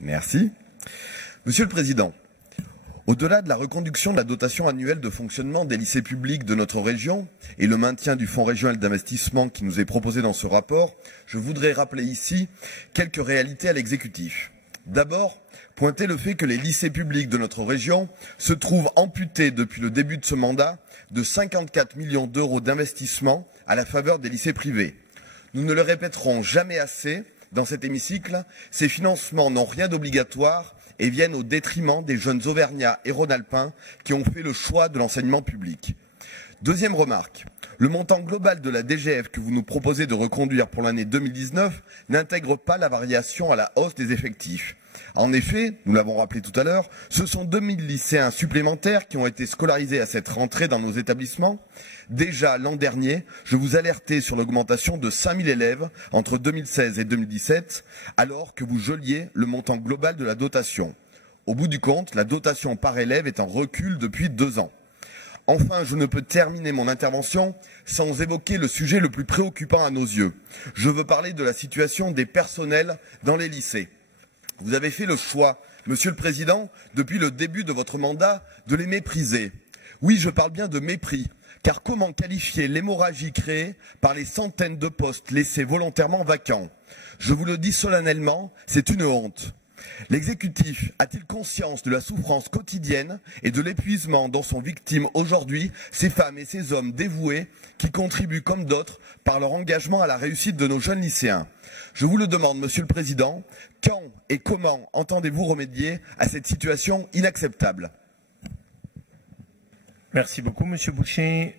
Merci. Monsieur le Président, au-delà de la reconduction de la dotation annuelle de fonctionnement des lycées publics de notre région et le maintien du Fonds régional d'investissement qui nous est proposé dans ce rapport, je voudrais rappeler ici quelques réalités à l'exécutif. D'abord, pointer le fait que les lycées publics de notre région se trouvent amputés depuis le début de ce mandat de 54 millions d'euros d'investissement à la faveur des lycées privés. Nous ne le répéterons jamais assez dans cet hémicycle, ces financements n'ont rien d'obligatoire et viennent au détriment des jeunes Auvergnats et Rhône-Alpins qui ont fait le choix de l'enseignement public. Deuxième remarque, le montant global de la DGF que vous nous proposez de reconduire pour l'année 2019 n'intègre pas la variation à la hausse des effectifs. En effet, nous l'avons rappelé tout à l'heure, ce sont 2000 lycéens supplémentaires qui ont été scolarisés à cette rentrée dans nos établissements. Déjà l'an dernier, je vous alertais sur l'augmentation de 5000 élèves entre 2016 et 2017, alors que vous geliez le montant global de la dotation. Au bout du compte, la dotation par élève est en recul depuis 2 ans. Enfin, je ne peux terminer mon intervention sans évoquer le sujet le plus préoccupant à nos yeux. Je veux parler de la situation des personnels dans les lycées. Vous avez fait le choix, Monsieur le Président, depuis le début de votre mandat, de les mépriser. Oui, je parle bien de mépris, car comment qualifier l'hémorragie créée par les centaines de postes laissés volontairement vacants? Je vous le dis solennellement, c'est une honte. L'exécutif a-t-il conscience de la souffrance quotidienne et de l'épuisement dont sont victimes aujourd'hui ces femmes et ces hommes dévoués qui contribuent comme d'autres par leur engagement à la réussite de nos jeunes lycéens? Je vous le demande, Monsieur le Président, quand et comment entendez-vous remédier à cette situation inacceptable? Merci beaucoup, Monsieur Boucher.